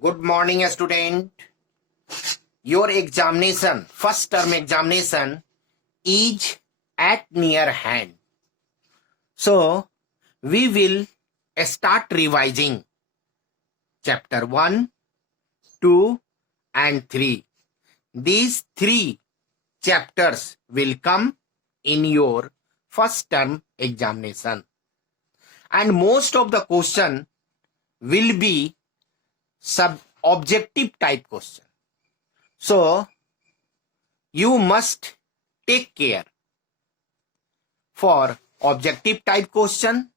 Good morning, student. Your examination, first term examination, is at near hand. So, we will start revising chapter 1, 2, and 3. These 3 chapters will come in your first term examination. And most of the question will be objective type question. So, you must take care for objective type question,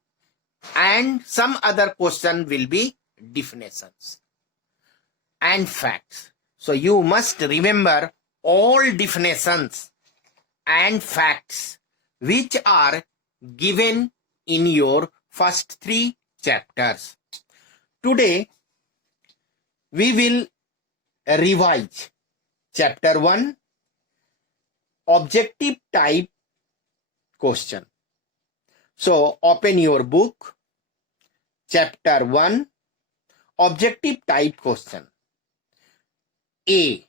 and some other question will be definitions and facts. So you must remember all definitions and facts which are given in your first 3 chapters. Today we will revise chapter 1, objective type question. So open your book, chapter 1, objective type question. A.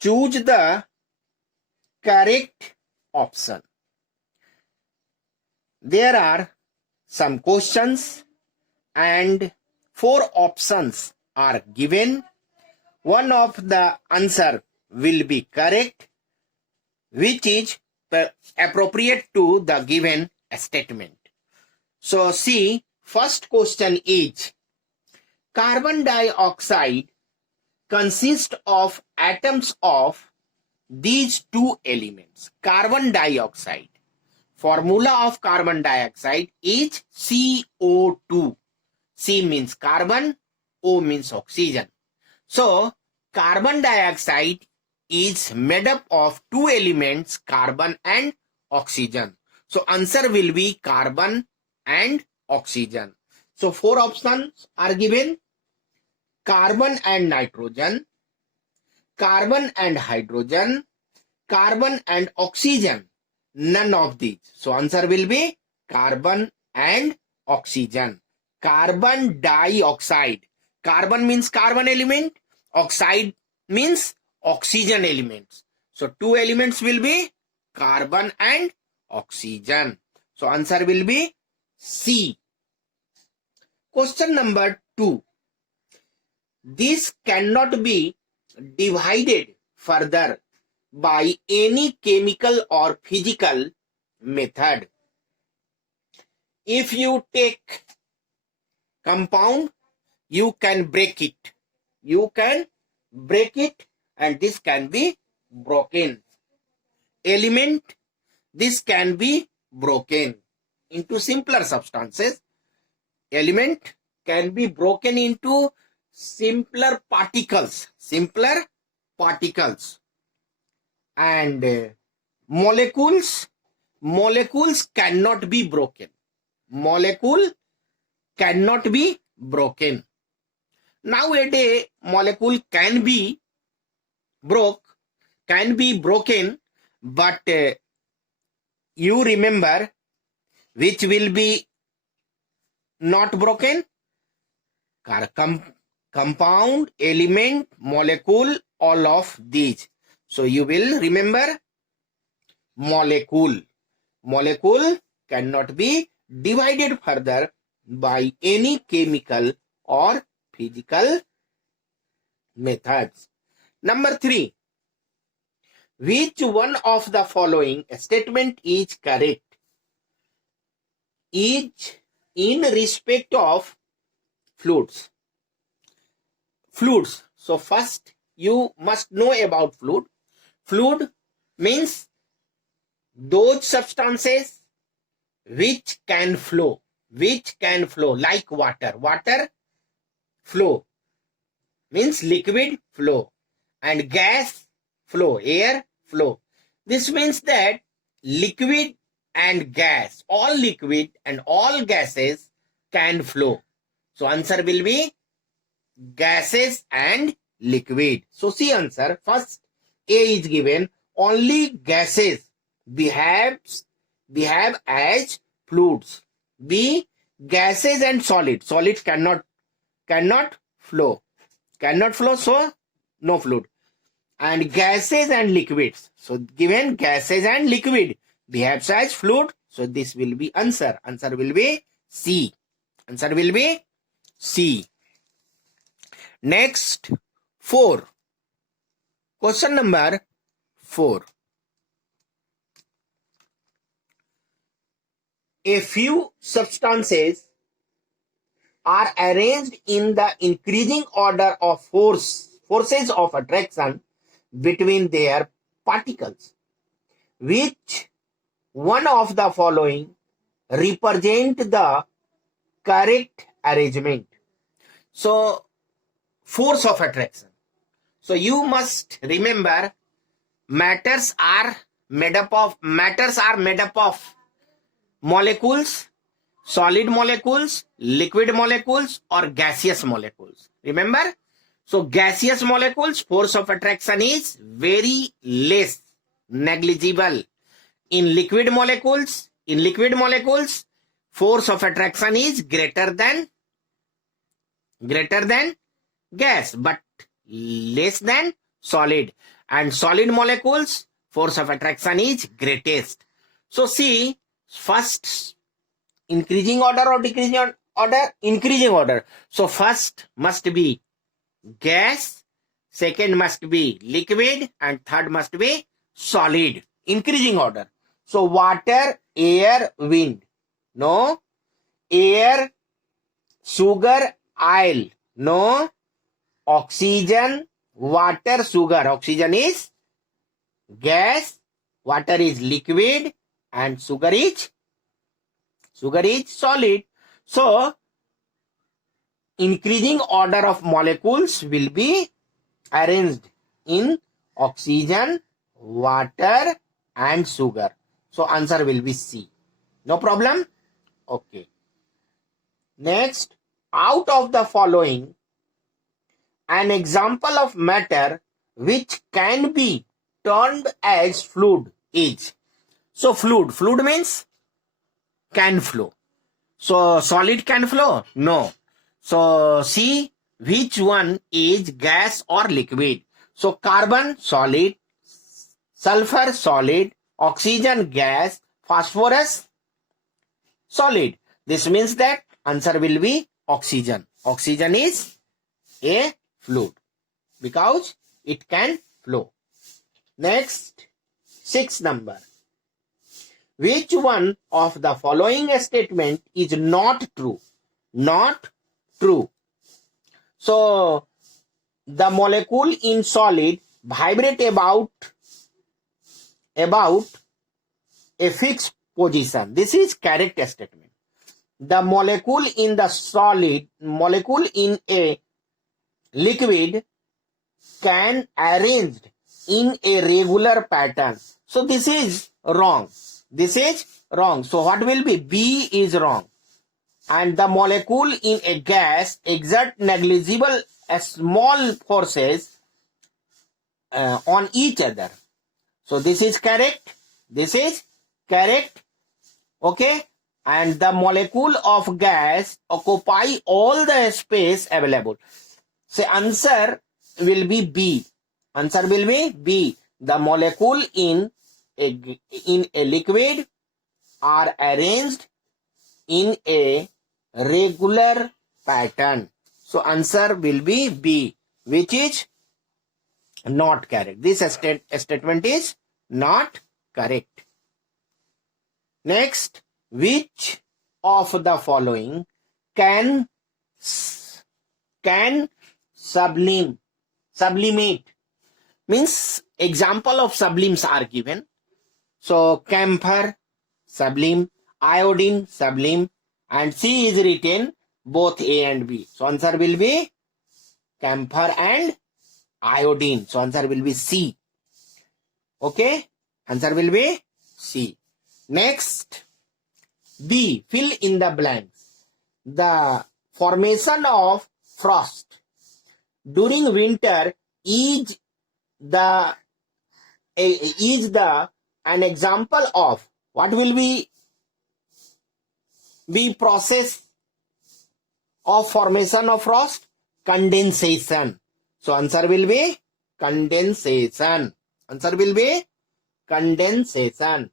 Choose the correct option. There are some questions and 4 options are given. One of the answer will be correct, which is appropriate to the given statement. So see, first question is, carbon dioxide consists of atoms of these 2 elements. Carbon dioxide. Formula of carbon dioxide is CO2. C means carbon, O means oxygen. So, carbon dioxide is made up of 2 elements, carbon and oxygen. So, answer will be carbon and oxygen. So, 4 options are given: carbon and nitrogen, carbon and hydrogen, carbon and oxygen. None of these. So, answer will be carbon and oxygen. Carbon dioxide. Carbon means carbon element. Oxide means oxygen elements. So, 2 elements will be carbon and oxygen. So, answer will be C. Question number 2. This cannot be divided further by any chemical or physical method. If you take compound, you can break it. You can break it and this can be broken. Element, this can be broken into simpler substances. Element can be broken into simpler particles. And molecules cannot be broken. Molecule cannot be broken. Nowadays, molecule can be broken, but you remember which will be not broken? Compound, element, molecule, all of these. So you will remember molecule. Molecule cannot be divided further by any chemical or physical methods. Number 3. Which one of the following statement is correct? Is in respect of fluids. Fluids. So first you must know about fluid. Fluid means those substances which can flow like water. Water flow means liquid flow, and gas flow, air flow. This means that liquid and gas, all liquid and all gases can flow. So answer will be gases and liquid. So see answer. First A is given. Only gases behave as fluids. B, gases and solids. Solids cannot flow. Cannot flow, so no fluid. And gases and liquids. So given gases and liquid behave as fluid. So this will be answer. Answer will be C. Answer will be C. Next, 4. Question number 4. A few substances are arranged in the increasing order of forces of attraction between their particles. Which one of the following represent the correct arrangement? So, force of attraction. So you must remember matters are made up of molecules, solid molecules, liquid molecules, or gaseous molecules. Remember? So gaseous molecules, force of attraction is very less, negligible. In liquid molecules, force of attraction is greater than gas, but less than solid. And solid molecules, force of attraction is greatest. So see, first increasing order or decreasing order? Increasing order. So first must be gas, second must be liquid, and third must be solid. Increasing order. So water, air, wind. No. Air, sugar, oil. No. Oxygen, water, sugar. Oxygen is gas, water is liquid, and sugar is solid. So increasing order of molecules will be arranged in oxygen, water, and sugar. So answer will be C. No problem? Okay. Next, out of the following, an example of matter which can be turned as fluid is. So fluid means can flow. So solid can flow? No. So see which one is gas or liquid. So carbon solid, sulfur solid, oxygen gas, phosphorus solid. This means that answer will be oxygen. Oxygen is a fluid because it can flow. Next, 6 number. Which one of the following statement is not true? Not true. So the molecule in solid vibrate about a fixed position. This is correct statement. The molecule in the solid, molecule in a liquid can arranged in a regular pattern. So this is wrong. This is wrong. So what will be? B is wrong. And the molecule in a gas exert negligible small forces on each other. So this is correct. This is correct. Okay. And the molecule of gas occupy all the space available. So answer will be B. Answer will be B. The molecule in a liquid are arranged in a regular pattern. So answer will be B, which is not correct. This statement is not correct. Next, which of the following can sublimate? Means example of sublimes are given. So camphor, sublime, iodine, sublime, and C is written both A and B. So answer will be camphor and iodine. So answer will be C. Okay, answer will be C. Next, B, fill in the blanks. The formation of frost during winter is an example of what will be process of formation of frost? Condensation. So answer will be condensation. Answer will be condensation.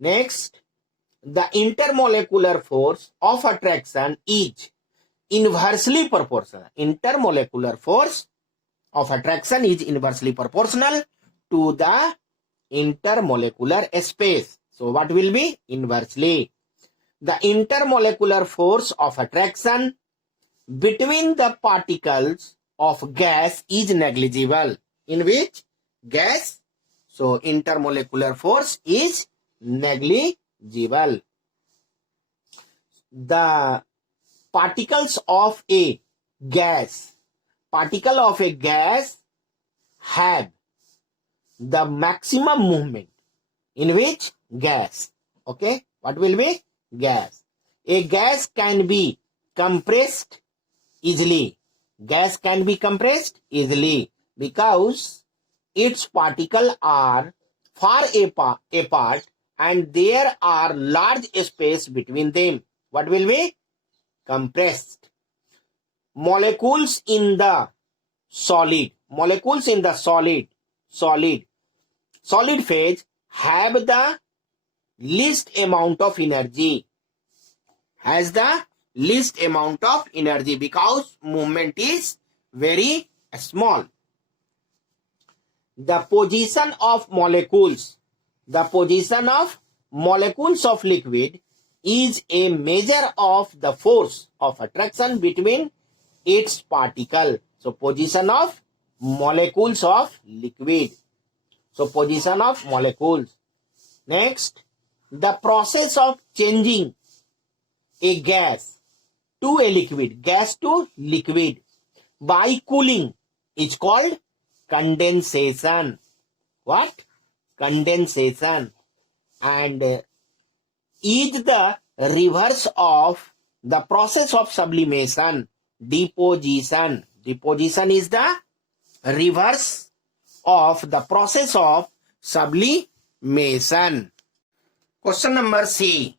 Next, the intermolecular force of attraction is inversely proportional. Intermolecular force of attraction is inversely proportional to the intermolecular space. So what will be inversely? The intermolecular force of attraction between the particles of gas is negligible. In which gas? So intermolecular force is negligible. The particles of a gas have the maximum movement. In which gas? Okay, what will be gas? A gas can be compressed easily. Gas can be compressed easily because its particles are far apart and there are large space between them. What will be compressed? Molecules in the solid phase have the least amount of energy. Has the least amount of energy because movement is very small. The position of molecules of liquid is a measure of the force of attraction between its particle. So position of molecules of liquid. So position of molecules. Next, the process of changing a gas to liquid by cooling is called condensation. What? Condensation. And is the reverse of the process of sublimation, deposition. Deposition is the reverse of the process of sublimation. Question number C.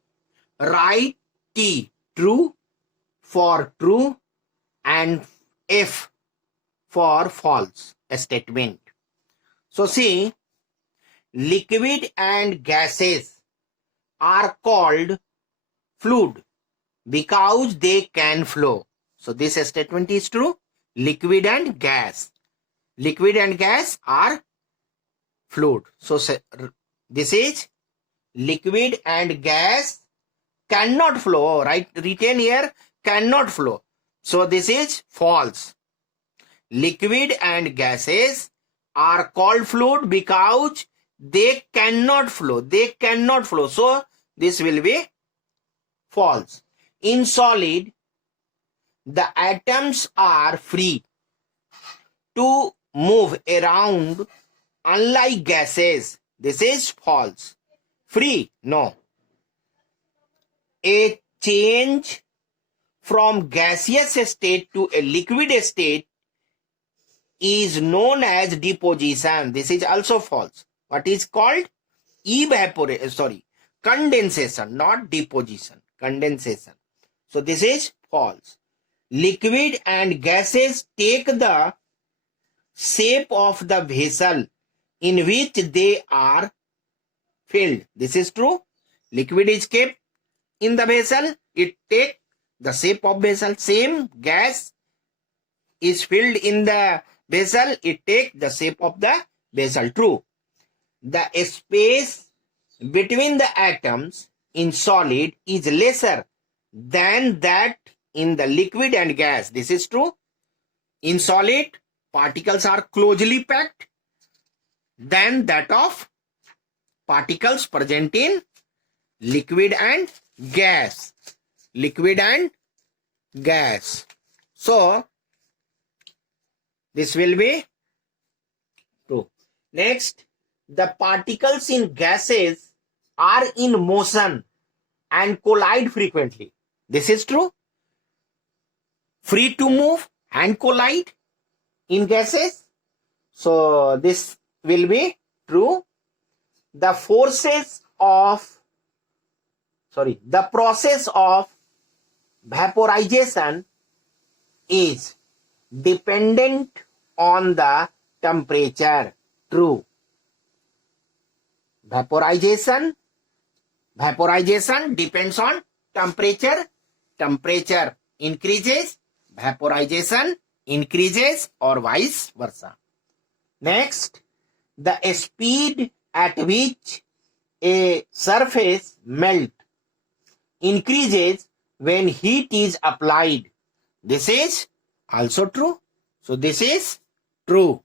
Write T true for true and F for false statement. So see, liquid and gases are called fluid because they can flow. So this statement is true. Liquid and gas are fluid. So this is liquid and gas cannot flow, right? Written here cannot flow. So this is false. Liquid and gases are called fluid because they cannot flow. So this will be false. In solid, the atoms are free to move around, unlike gases. This is false. Free? No. A change from gaseous state to a liquid state is known as deposition. This is also false. What is called? Condensation, not deposition. Condensation. So this is false. Liquid and gases take the shape of the vessel in which they are filled. This is true. Liquid is kept in the vessel. It takes the shape of vessel. Same gas is filled in the vessel. It takes the shape of the vessel. True. The space between the atoms in solid is lesser than that in the liquid and gas. This is true. In solid, particles are closely packed than that of particles present in liquid and gas. So this will be true. Next, the particles in gases are in motion and collide frequently. This is true. Free to move and collide in gases. So this will be true. The process of vaporization is dependent on the temperature. True. Vaporization depends on temperature. Temperature increases, vaporization increases, or vice versa. Next, the speed at which a surface melt increases when heat is applied. This is also true. So this is true.